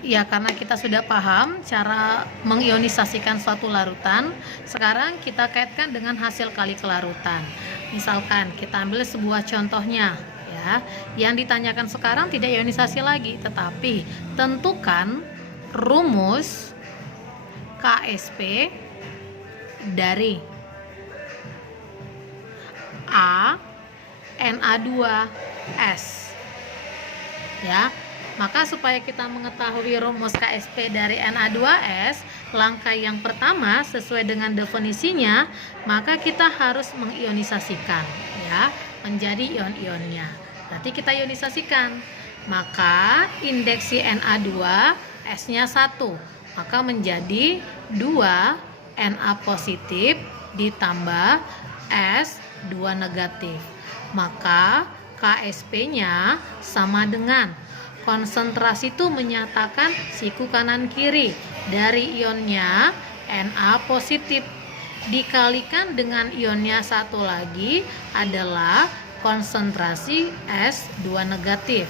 Ya, karena kita sudah paham cara mengionisasikan suatu larutan, sekarang kita kaitkan dengan hasil kali kelarutan. Misalkan kita ambil sebuah contohnya, ya. Yang ditanyakan sekarang tidak ionisasi lagi, tetapi tentukan rumus KSP dari A Na2S. Ya. Maka supaya kita mengetahui rumus KSP dari Na2S, langkah yang pertama sesuai dengan definisinya, maka kita harus mengionisasikan, ya, menjadi ion-ionnya. Berarti kita ionisasikan. Maka indeks Na2 S-nya 1, maka menjadi 2 Na positif ditambah S 2 negatif. Maka KSP-nya sama dengan konsentrasi itu menyatakan siku kanan kiri dari ionnya Na positif dikalikan dengan ionnya satu lagi adalah konsentrasi S2 negatif.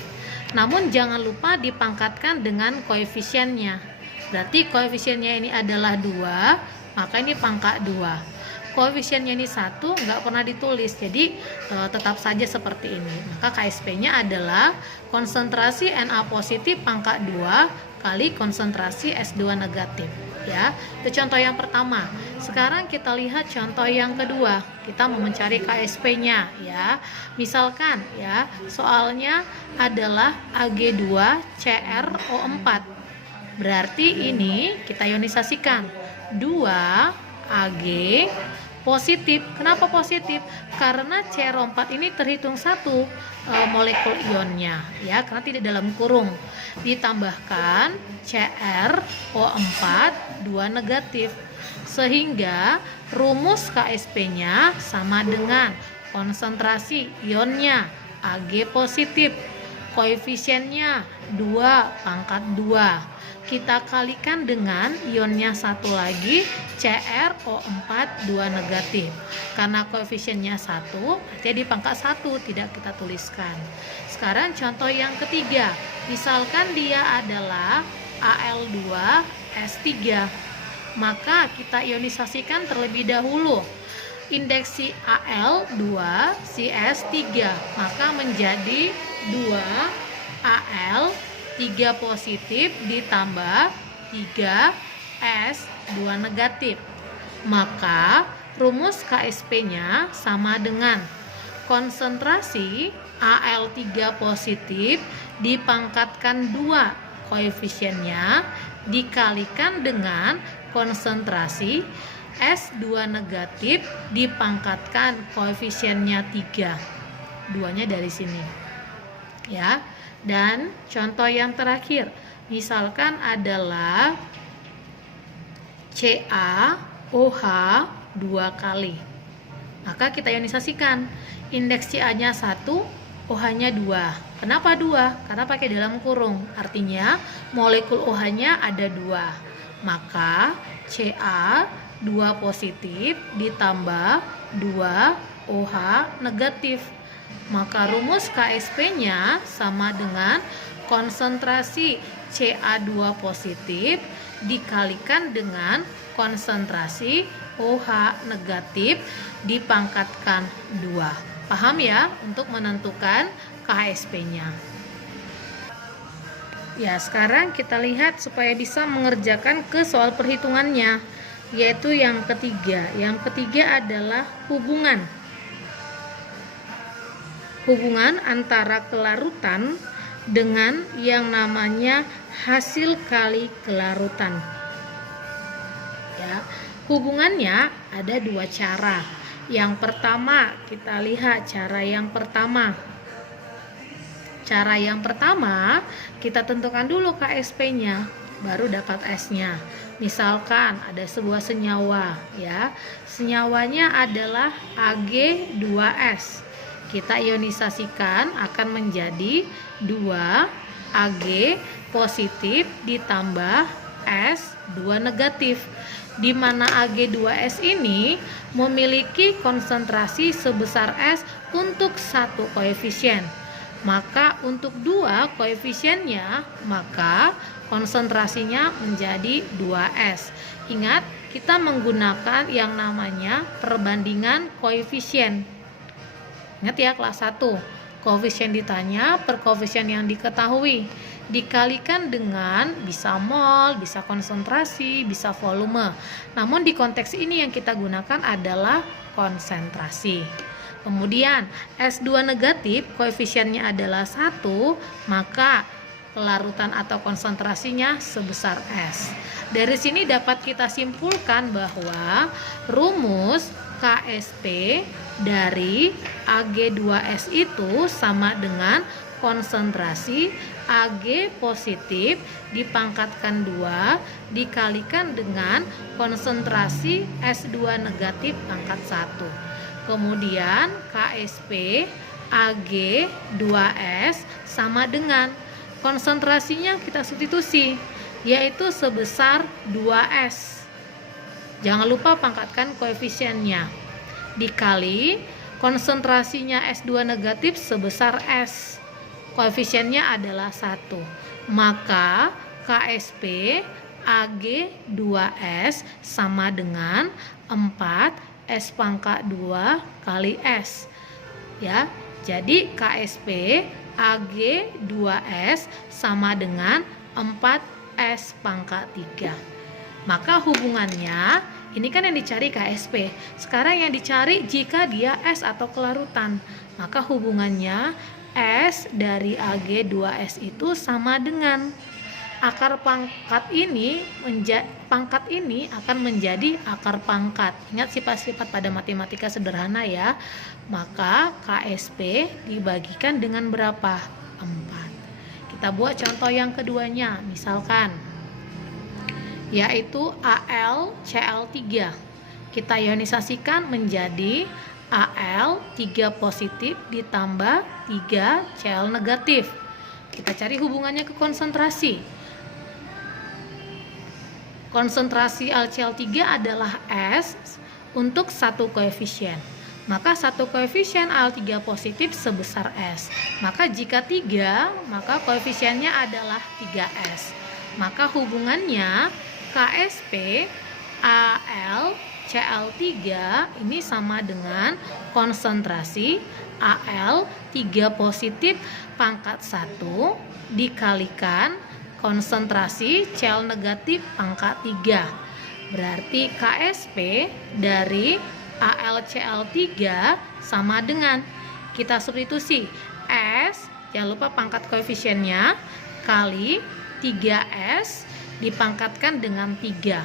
Namun jangan lupa dipangkatkan dengan koefisiennya. Berarti koefisiennya ini adalah 2, maka ini pangkat 2. Koefisiennya ini 1, nggak pernah ditulis, jadi tetap saja seperti ini. Maka KSP-nya adalah konsentrasi Na positif pangkat 2 kali konsentrasi S2 negatif. Ya, itu contoh yang pertama. Sekarang kita lihat contoh yang kedua. Kita mau mencari KSP-nya, ya. Misalkan, ya, soalnya adalah Ag2CrO4. Berarti ini kita ionisasikan 2 Ag positif. Kenapa positif? Karena CrO4 ini terhitung satu molekul ionnya, ya, karena tidak dalam kurung. Ditambahkan CrO4 2 negatif. Sehingga rumus KSP-nya sama dengan konsentrasi ionnya Ag positif. Koefisiennya 2 pangkat 2. Kita kalikan dengan ionnya satu lagi CrO4 2 negatif. Karena koefisiennya 1, jadi pangkat 1 tidak kita tuliskan. Sekarang contoh yang ketiga. Misalkan dia adalah Al2S3. Maka kita ionisasikan terlebih dahulu. Indeks si Al2 si S3, maka menjadi 2 Al 3 positif ditambah 3 S 2 negatif. Maka rumus KSP-nya sama dengan konsentrasi Al3 positif dipangkatkan 2 koefisiennya dikalikan dengan konsentrasi S2 negatif dipangkatkan koefisiennya 3. Duanya dari sini. Ya. Dan contoh yang terakhir, misalkan adalah CaOH 2 kali. Maka kita ionisasikan. Indeks Ca-nya 1, OH-nya 2. Kenapa 2? Karena pakai dalam kurung. Artinya molekul OH-nya ada 2. Maka Ca 2 positif ditambah 2 OH negatif. Maka rumus KSP-nya sama dengan konsentrasi Ca2 positif dikalikan dengan konsentrasi OH negatif dipangkatkan 2. Paham ya untuk menentukan KSP-nya? Ya, sekarang kita lihat supaya bisa mengerjakan ke soal perhitungannya, yaitu yang ketiga. Yang ketiga adalah hubungan antara kelarutan dengan yang namanya hasil kali kelarutan. Ya, hubungannya ada 2 cara. Yang pertama, kita lihat cara yang pertama. Cara yang pertama, kita tentukan dulu KSP-nya, baru dapat S-nya. Misalkan ada sebuah senyawa, ya. Senyawanya adalah Ag2S. Kita ionisasikan akan menjadi 2 Ag positif ditambah S 2 negatif, di mana Ag2S ini memiliki konsentrasi sebesar S untuk satu koefisien. Maka untuk 2 koefisiennya, maka konsentrasinya menjadi 2S. Ingat, kita menggunakan yang namanya perbandingan koefisien. Ingat ya kelas 1, koefisien ditanya per koefisien yang diketahui, dikalikan dengan bisa mol, bisa konsentrasi, bisa volume. Namun di konteks ini yang kita gunakan adalah konsentrasi. Kemudian S2 negatif koefisiennya adalah 1, maka pelarutan atau konsentrasinya sebesar S. Dari sini dapat kita simpulkan bahwa rumus KSP dari Ag2S itu sama dengan konsentrasi Ag positif dipangkatkan 2 dikalikan dengan konsentrasi S2 negatif pangkat 1. Kemudian KSP Ag2S sama dengan konsentrasinya kita substitusi, yaitu sebesar 2S. Jangan lupa pangkatkan koefisiennya. Dikali konsentrasinya S2 negatif sebesar S. Koefisiennya adalah 1. Maka KSP Ag2S sama dengan 4 S pangkat 2 kali S. Ya, jadi KSP Ag2S sama dengan 4S pangkat 3. Maka hubungannya, ini kan yang dicari KSP. Sekarang yang dicari jika dia S atau kelarutan. Maka hubungannya S dari Ag2S itu sama dengan akar pangkat ini akan menjadi akar pangkat. Ingat sifat-sifat pada matematika sederhana ya. Maka KSP dibagikan dengan berapa? 4. Kita buat contoh yang keduanya, misalkan yaitu AlCl3. Kita ionisasikan menjadi Al3 positif ditambah 3 Cl negatif. Kita cari hubungannya ke konsentrasi. Konsentrasi AlCl3 adalah S untuk 1 koefisien. Maka 1 koefisien Al3 positif sebesar S. Maka jika 3, maka koefisiennya adalah 3S. Maka hubungannya KSP AlCl3 ini sama dengan konsentrasi Al3 positif pangkat 1 dikalikan konsentrasi Cl negatif pangkat 3. Berarti KSP dari AlCl3 sama dengan, kita substitusi S, jangan lupa pangkat koefisiennya, kali 3S dipangkatkan dengan 3.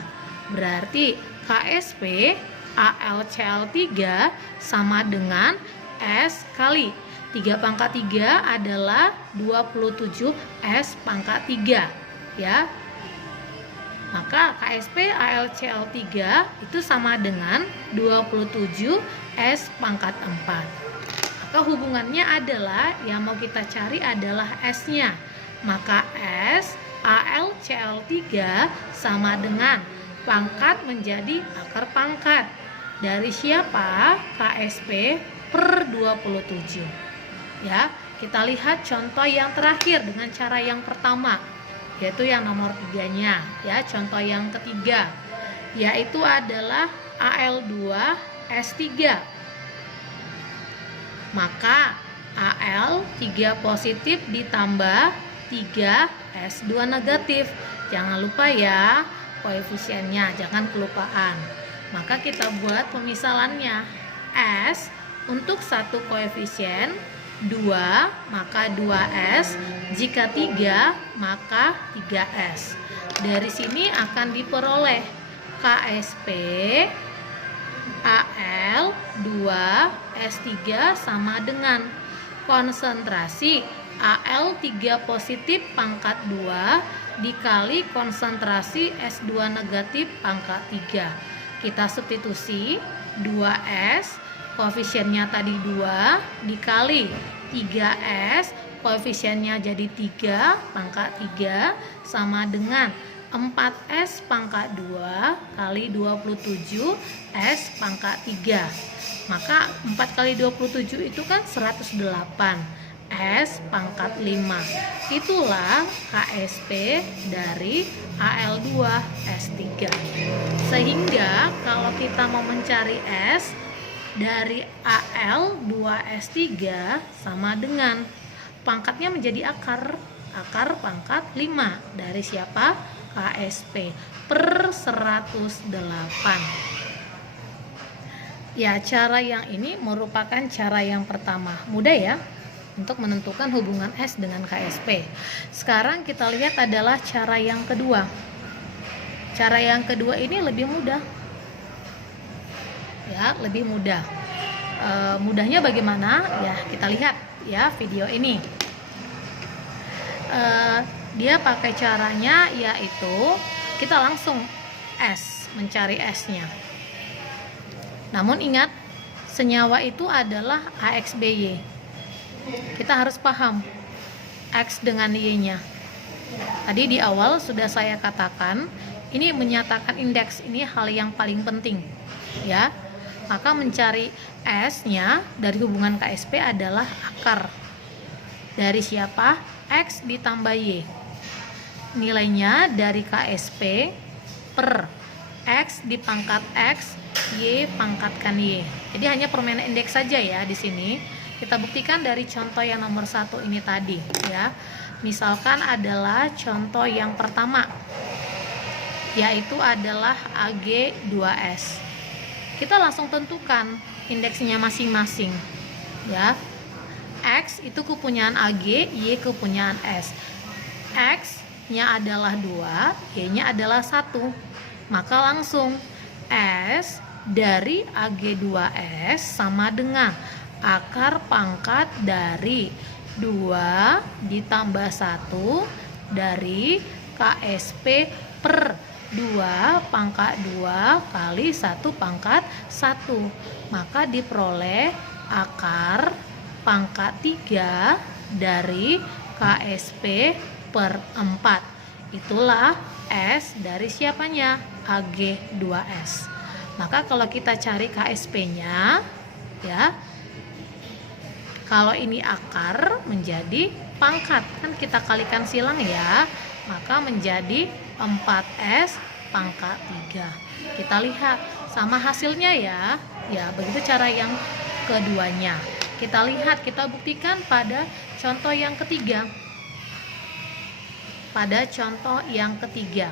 Berarti KSP AlCl3 sama dengan S kali 3 pangkat 3 adalah 27 S pangkat 3 ya. Maka KSP AlCl3 itu sama dengan 27 S pangkat 4. Maka hubungannya adalah yang mau kita cari adalah S-nya. Maka S AlCl3 sama dengan pangkat menjadi akar pangkat. Dari siapa? KSP per 27. Ya, kita lihat contoh yang terakhir dengan cara yang pertama, yaitu yang nomor 3-nya. Ya, contoh yang ketiga, yaitu adalah Al2S3. Maka Al3 positif ditambah 3S2 negatif. Jangan lupa ya koefisiennya, jangan kelupaan. Maka kita buat pemisalannya. S untuk 1 koefisien 2, maka 2S. Jika 3, maka 3S. Dari sini akan diperoleh KSP Al2S3 sama dengan konsentrasi Al3 positif pangkat 2 dikali konsentrasi S2 negatif pangkat 3. Kita substitusi 2S, koefisiennya tadi 2 dikali 3S, koefisiennya jadi 3 pangkat 3 sama dengan 4S pangkat 2 kali 27 S pangkat 3. Maka 4 kali 27 itu kan 108 S pangkat 5. Itulah KSP dari Al2S3. Sehingga kalau kita mau mencari S dari Al2S3 sama dengan pangkatnya menjadi akar pangkat 5 dari siapa? KSP per 108. Ya, cara yang ini merupakan cara yang pertama. Mudah ya untuk menentukan hubungan S dengan KSP. Sekarang kita lihat adalah cara yang kedua. Cara yang kedua ini lebih mudah. Ya, lebih mudah. Mudahnya bagaimana? Ya, kita lihat ya video ini. Dia pakai caranya yaitu kita langsung S, mencari S-nya. Namun ingat, senyawa itu adalah AXBY. Kita harus paham X dengan Y-nya. Tadi di awal sudah saya katakan, ini menyatakan indeks, ini hal yang paling penting ya. Maka mencari S-nya dari hubungan KSP adalah akar dari siapa? X ditambah Y. Nilainya dari KSP per X dipangkat X, Y pangkatkan Y. Jadi hanya permainan indeks saja ya di sini. Kita buktikan dari contoh yang nomor 1 ini tadi ya. Misalkan adalah contoh yang pertama, yaitu adalah Ag2S. Kita langsung tentukan indeksnya masing-masing ya. X itu kepunyaan Ag, Y kepunyaan S. X nya adalah 2, Y nya adalah 1. Maka langsung S dari Ag2S sama dengan akar pangkat dari 2 ditambah 1 dari KSP per 2 pangkat 2 kali 1 pangkat 1. Maka diperoleh akar pangkat 3 dari KSP per 4. Itulah S dari siapanya? Ag2S. Maka kalau kita cari KSP-nya ya, kalau ini akar menjadi pangkat, kan kita kalikan silang ya, maka menjadi 4S pangkat 3. Kita lihat sama hasilnya ya. Ya, begitu cara yang keduanya. Kita lihat, kita buktikan pada contoh yang ketiga. Pada contoh yang ketiga.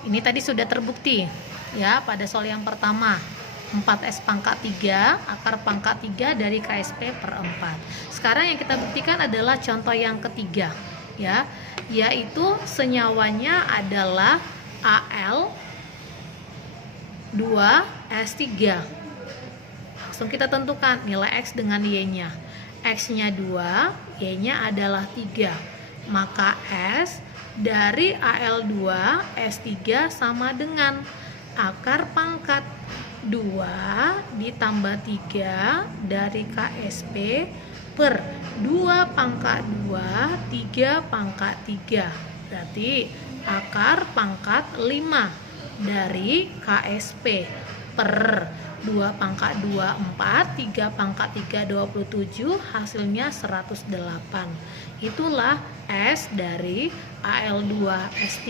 Ini tadi sudah terbukti ya pada soal yang pertama. 4S pangkat 3, akar pangkat 3 dari KSP per 4. Sekarang yang kita buktikan adalah contoh yang ketiga ya, yaitu senyawanya adalah Al2S3. Langsung kita tentukan nilai X dengan Y-nya. X-nya 2, Y-nya adalah 3. Maka S dari Al2S3 sama dengan akar pangkat 2 ditambah 3 dari KSP per 2 pangkat 2, 3 pangkat 3. Berarti akar pangkat 5 dari KSP per 2 pangkat 2, 4, 3 pangkat 3, 27, hasilnya 108. Itulah S dari Al2S3.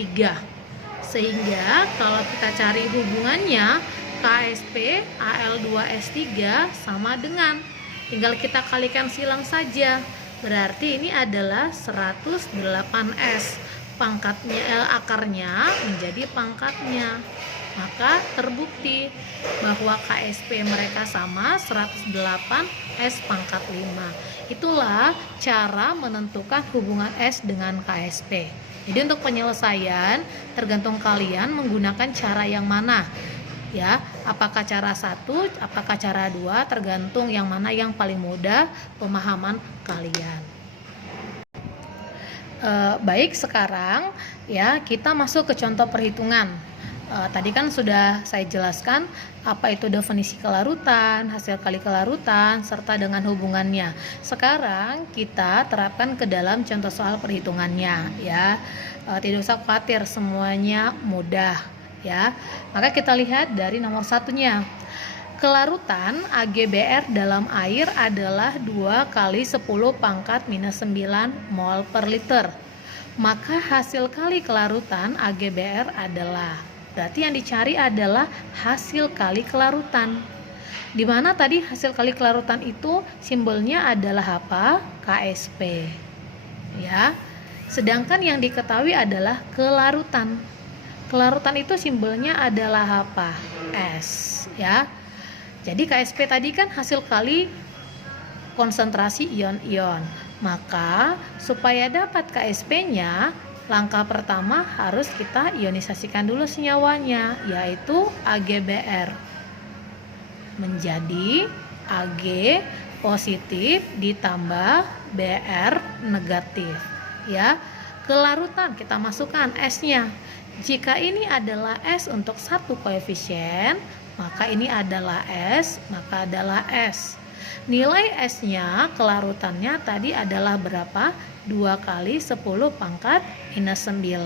Sehingga kalau kita cari hubungannya, KSP Al2S3 sama dengan, tinggal kita kalikan silang saja. Berarti ini adalah 108S. Pangkatnya akarnya menjadi pangkatnya. Maka terbukti bahwa KSP mereka sama 108S pangkat 5. Itulah cara menentukan hubungan S dengan KSP. Jadi untuk penyelesaian tergantung kalian menggunakan cara yang mana. Ya, apakah cara 1, apakah cara 2, tergantung yang mana yang paling mudah pemahaman kalian. Baik, sekarang ya kita masuk ke contoh perhitungan. Tadi kan sudah saya jelaskan apa itu definisi kelarutan, hasil kali kelarutan, serta dengan hubungannya. Sekarang kita terapkan ke dalam contoh soal perhitungannya ya. Tidak usah khawatir, semuanya mudah ya. Maka kita lihat dari nomor satunya. Kelarutan AgBr dalam air adalah 2 kali 10 pangkat minus 9 mol per liter. Maka hasil kali kelarutan AgBr adalah, berarti yang dicari adalah hasil kali kelarutan. Di mana tadi hasil kali kelarutan itu simbolnya adalah apa? KSP. Ya. Sedangkan yang diketahui adalah kelarutan. Kelarutan itu simbolnya adalah apa? S, ya. Jadi KSP tadi kan hasil kali konsentrasi ion-ion. Maka supaya dapat KSP-nya, langkah pertama harus kita ionisasikan dulu senyawanya, yaitu AgBr menjadi Ag positif ditambah Br negatif. Ya, kelarutan kita masukkan S-nya. Jika ini adalah S untuk satu koefisien, maka ini adalah S, maka adalah S. Nilai S-nya, kelarutannya tadi adalah berapa? 2 kali 10 pangkat minus 9.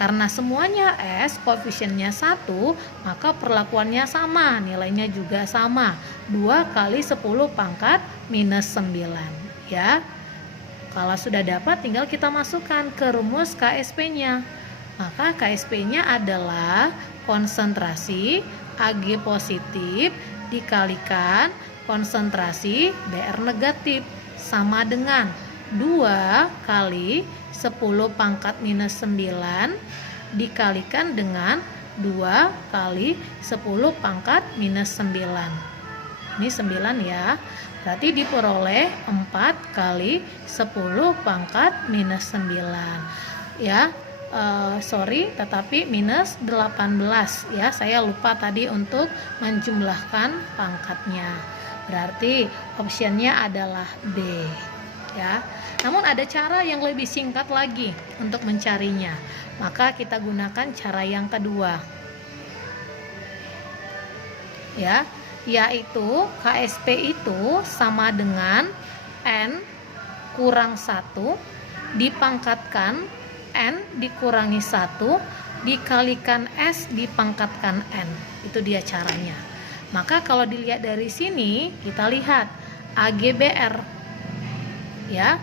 Karena semuanya S, koefisiennya 1, maka perlakuannya sama, nilainya juga sama. 2 kali 10 pangkat minus 9. Ya. Kalau sudah dapat, tinggal kita masukkan ke rumus KSP-nya. Maka KSP-nya adalah konsentrasi Ag positif dikalikan konsentrasi Br negatif sama dengan 2 kali 10 pangkat minus 9 dikalikan dengan 2 kali 10 pangkat minus 9. Ini 9 ya. Berarti diperoleh 4 kali 10 pangkat minus 9. Ya. Tetapi minus 18 ya, saya lupa tadi untuk menjumlahkan pangkatnya. Berarti optionnya adalah B ya. Namun ada cara yang lebih singkat lagi untuk mencarinya, maka kita gunakan cara yang kedua ya, yaitu KSP itu sama dengan N kurang 1 dipangkatkan N dikurangi 1 dikalikan S dipangkatkan N. Itu dia caranya. Maka kalau dilihat dari sini, kita lihat AgBr. Ya.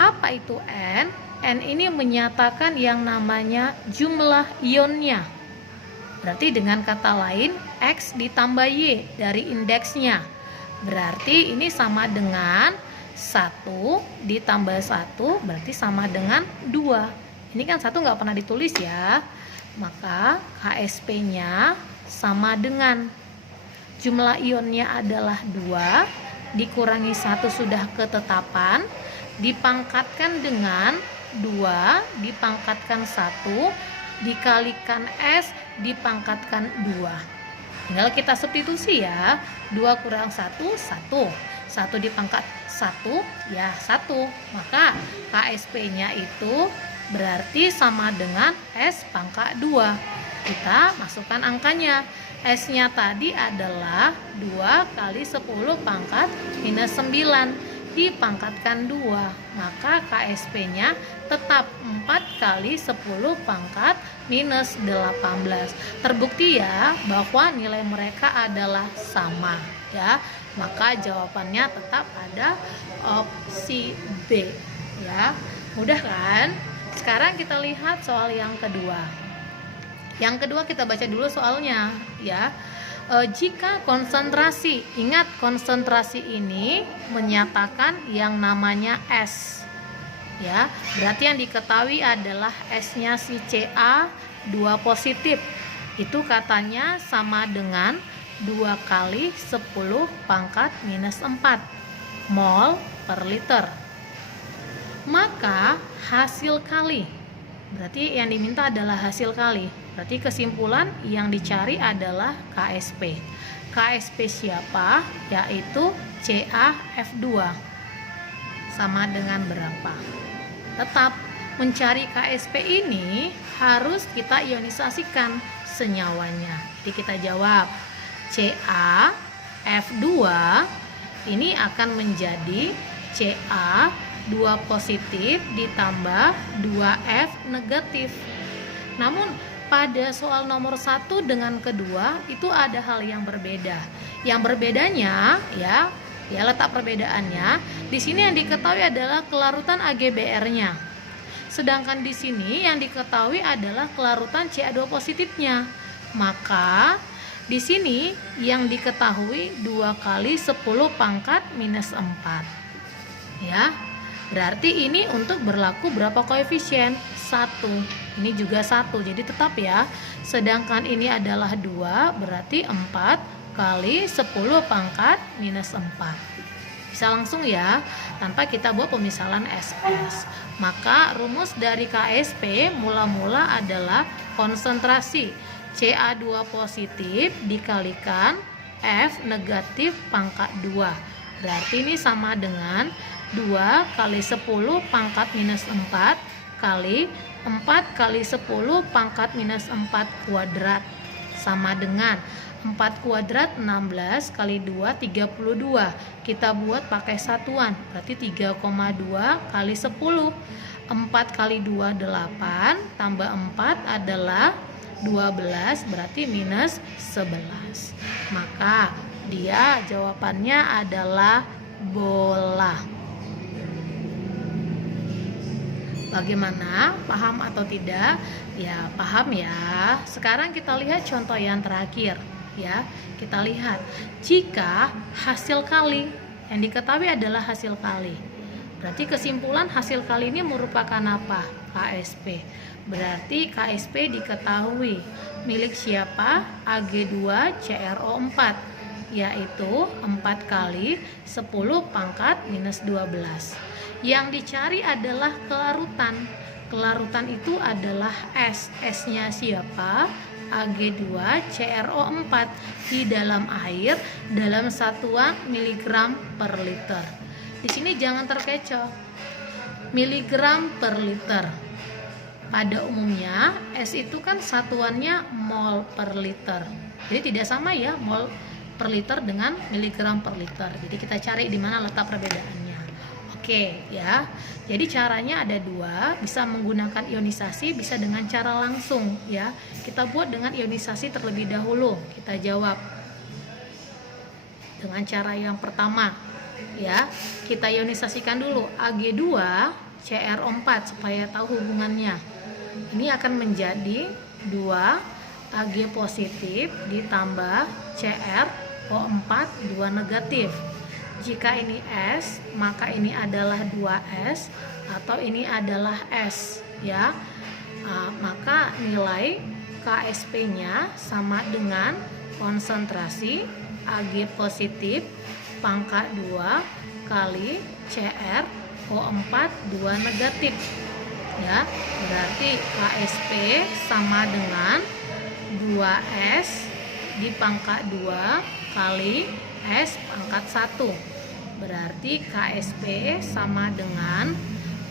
Apa itu N? N ini menyatakan yang namanya jumlah ionnya. Berarti dengan kata lain X ditambah Y dari indeksnya. Berarti ini sama dengan 1 ditambah 1 berarti sama dengan 2. Ini kan 1 nggak pernah ditulis ya. Maka KSP-nya sama dengan jumlah ionnya adalah 2 dikurangi 1 sudah ketetapan dipangkatkan dengan 2 dipangkatkan 1 dikalikan S dipangkatkan 2. Tinggal kita substitusi ya. 2 kurang 1, 1. 1 dipangkat 1, ya 1. Maka KSP-nya itu berarti sama dengan S pangkat 2. Kita masukkan angkanya. S-nya tadi adalah 2 kali 10 pangkat minus 9 dipangkatkan 2. Maka KSP-nya tetap 4 kali 10 pangkat minus 18. Terbukti ya bahwa nilai mereka adalah sama ya. Maka jawabannya tetap ada opsi B ya. Mudah kan? Sekarang kita lihat soal yang kedua. Yang kedua kita baca dulu soalnya ya. Jika konsentrasi, ingat konsentrasi ini menyatakan yang namanya S ya. Berarti yang diketahui adalah S-nya si Ca 2 positif. Itu katanya sama dengan 2 kali 10 pangkat minus 4 mol per liter. Maka hasil kali, berarti yang diminta adalah hasil kali. Berarti kesimpulan yang dicari adalah KSP. KSP siapa? Yaitu CaF2. Sama dengan berapa? Tetap mencari KSP ini harus kita ionisasikan senyawanya. Jadi kita jawab CaF2 ini akan menjadi Ca 2 positif ditambah 2F negatif. Namun pada soal nomor 1 dengan kedua itu ada hal yang berbeda. Yang berbedanya ya letak perbedaannya. Di sini yang diketahui adalah kelarutan AgBr-nya. Sedangkan di sini yang diketahui adalah kelarutan Ca2 positifnya. Maka di sini yang diketahui 2 kali 10 pangkat minus 4. Ya. Berarti ini untuk berlaku berapa koefisien? 1. Ini juga 1. Jadi tetap ya. Sedangkan ini adalah 2, berarti 4 kali 10 pangkat minus 4. Bisa langsung ya, tanpa kita buat pemisalan SS. Maka rumus dari KSP mula-mula adalah konsentrasi Ca2 positif dikalikan F negatif pangkat 2. Berarti ini sama dengan 2 kali 10 pangkat minus 4 kali 4 kali 10 pangkat minus 4 kuadrat sama dengan 4 kuadrat 16 kali 2 32. Kita buat pakai satuan, berarti 3,2 kali 10. 4 kali 2 8 tambah 4 adalah 12, berarti minus 11. Maka dia jawabannya adalah bola. Bagaimana? Paham atau tidak? Ya, paham ya. Sekarang kita lihat contoh yang terakhir ya. Kita lihat jika hasil kali yang diketahui adalah hasil kali. Berarti kesimpulan hasil kali ini merupakan apa? KSP. Berarti KSP diketahui milik siapa? Ag2CrO4, yaitu 4 kali 10 pangkat minus 12. Yang dicari adalah kelarutan. Kelarutan itu adalah S. S-nya siapa? Ag2CrO4 di dalam air dalam satuan miligram per liter. Di sini jangan terkecoh. Miligram per liter. Pada umumnya S itu kan satuannya mol per liter. Jadi tidak sama ya mol per liter dengan miligram per liter. Jadi kita cari di mana letak perbedaannya. Oke ya, jadi caranya ada dua, bisa menggunakan ionisasi, bisa dengan cara langsung ya. Kita buat dengan ionisasi terlebih dahulu, kita jawab dengan cara yang pertama ya. Kita ionisasikan dulu Ag2CrO4 supaya tahu hubungannya. Ini akan menjadi 2 Ag positif ditambah CrO4 2 negatif. Jika ini S, maka ini adalah 2S atau ini adalah S ya. Maka nilai KSP-nya sama dengan konsentrasi Ag positif pangkat 2 kali CrO4 2 negatif ya. Berarti KSP sama dengan 2S di pangkat 2 kali S pangkat 1. Berarti KSP sama dengan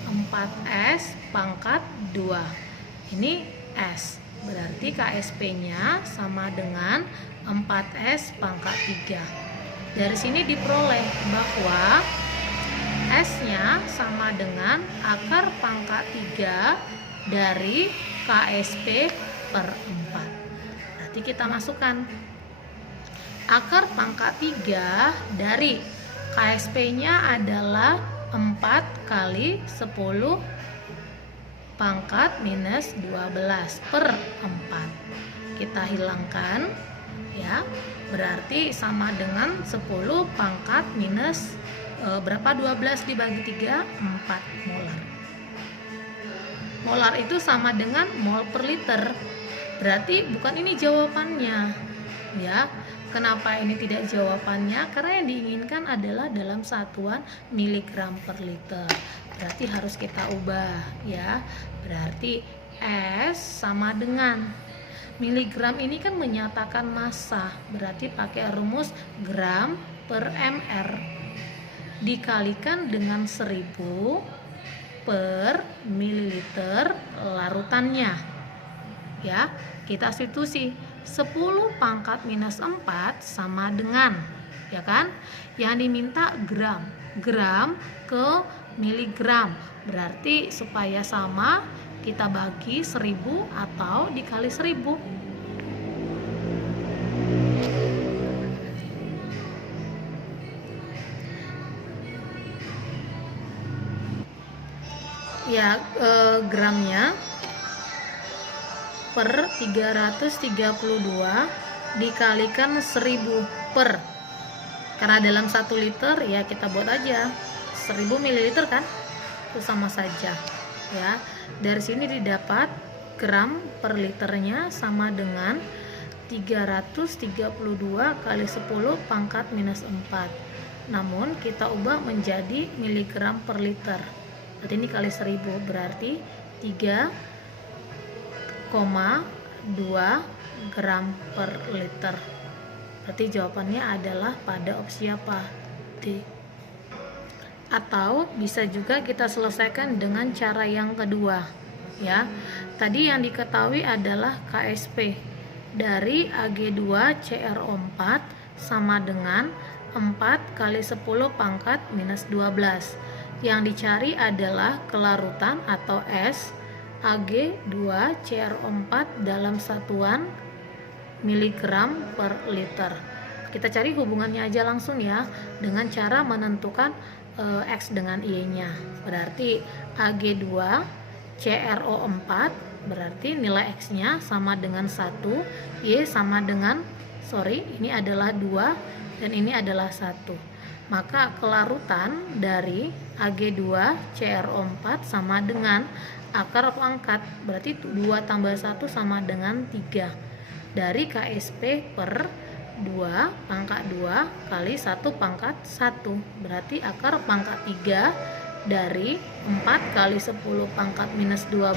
4S pangkat 2. Ini S. Berarti KSP-nya sama dengan 4S pangkat 3. Dari sini diperoleh bahwa S-nya sama dengan akar pangkat 3 dari KSP per 4. Berarti kita masukkan akar pangkat 3 dari KSP-nya adalah 4 kali 10 pangkat minus 12 per 4. Kita hilangkan ya. Berarti sama dengan 10 pangkat minus berapa? 12 dibagi 3, 4 molar. Molar itu sama dengan mol per liter. Berarti bukan ini jawabannya ya. Kenapa ini tidak jawabannya? Karena yang diinginkan adalah dalam satuan miligram per liter. Berarti harus kita ubah ya. Berarti S sama dengan miligram ini kan menyatakan massa. Berarti pakai rumus gram per mr dikalikan dengan 1000 per mililiter larutannya. Ya, kita substitusi 10 pangkat minus 4 sama dengan ya kan, yang diminta gram ke miligram. Berarti supaya sama kita bagi 1000 atau dikali 1000. Ya, gramnya per 332 dikalikan 1000 per, karena dalam 1 liter ya kita buat aja 1000 ml kan, itu sama saja ya. Dari sini didapat gram per liternya sama dengan 332 kali 10 pangkat minus 4, namun kita ubah menjadi miligram per liter. Berarti ini kali 1000 berarti 3,2 gram per liter. Berarti jawabannya adalah pada opsi apa? D. Atau bisa juga kita selesaikan dengan cara yang kedua ya. Tadi yang diketahui adalah KSP dari Ag2CrO4 sama dengan 4 kali 10 pangkat minus 12. Yang dicari adalah kelarutan atau S Ag2CrO4 dalam satuan miligram per liter. Kita cari hubungannya aja langsung ya, dengan cara menentukan X dengan Y-nya. Berarti Ag2CrO4 berarti nilai X-nya sama dengan 1, Y sama dengan, ini adalah 2 dan ini adalah 1. Maka kelarutan dari Ag2CrO4 sama dengan akar pangkat, berarti 2 tambah 1 sama dengan 3 dari KSP per 2 pangkat 2 kali 1 pangkat 1, berarti akar pangkat 3 dari 4 kali 10 pangkat minus 12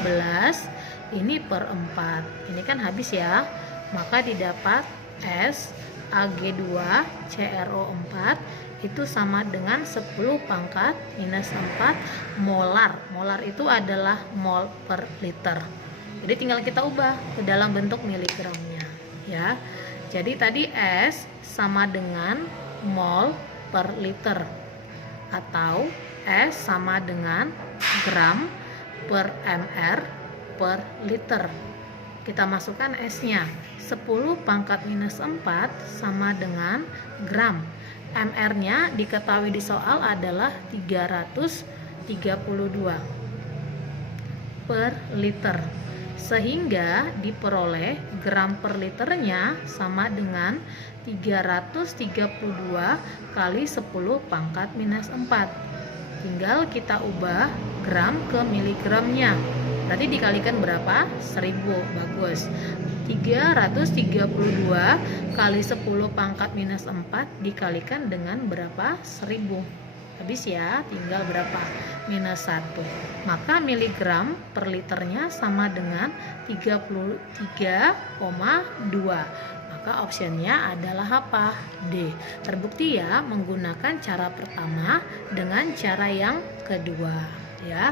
ini per 4. Ini kan habis ya, maka didapat S Ag2CrO4 itu sama dengan 10 pangkat minus 4 molar. Molar itu adalah mol per liter. Jadi tinggal kita ubah ke dalam bentuk miligramnya ya. Jadi tadi S sama dengan mol per liter atau S sama dengan gram per mr per liter. Kita masukkan S-nya. 10 pangkat minus 4 sama dengan gram. MR-nya diketahui di soal adalah 332 per liter, sehingga diperoleh gram per liternya sama dengan 332 kali 10 pangkat minus 4. Tinggal kita ubah gram ke miligramnya, berarti dikalikan berapa? 1000. Bagus. 332 kali 10 pangkat minus 4 dikalikan dengan berapa? 1000. Habis ya, tinggal berapa? Minus 1. Maka miligram per liternya sama dengan 33,2. Maka optionnya adalah apa? D. Terbukti ya menggunakan cara pertama dengan cara yang kedua ya.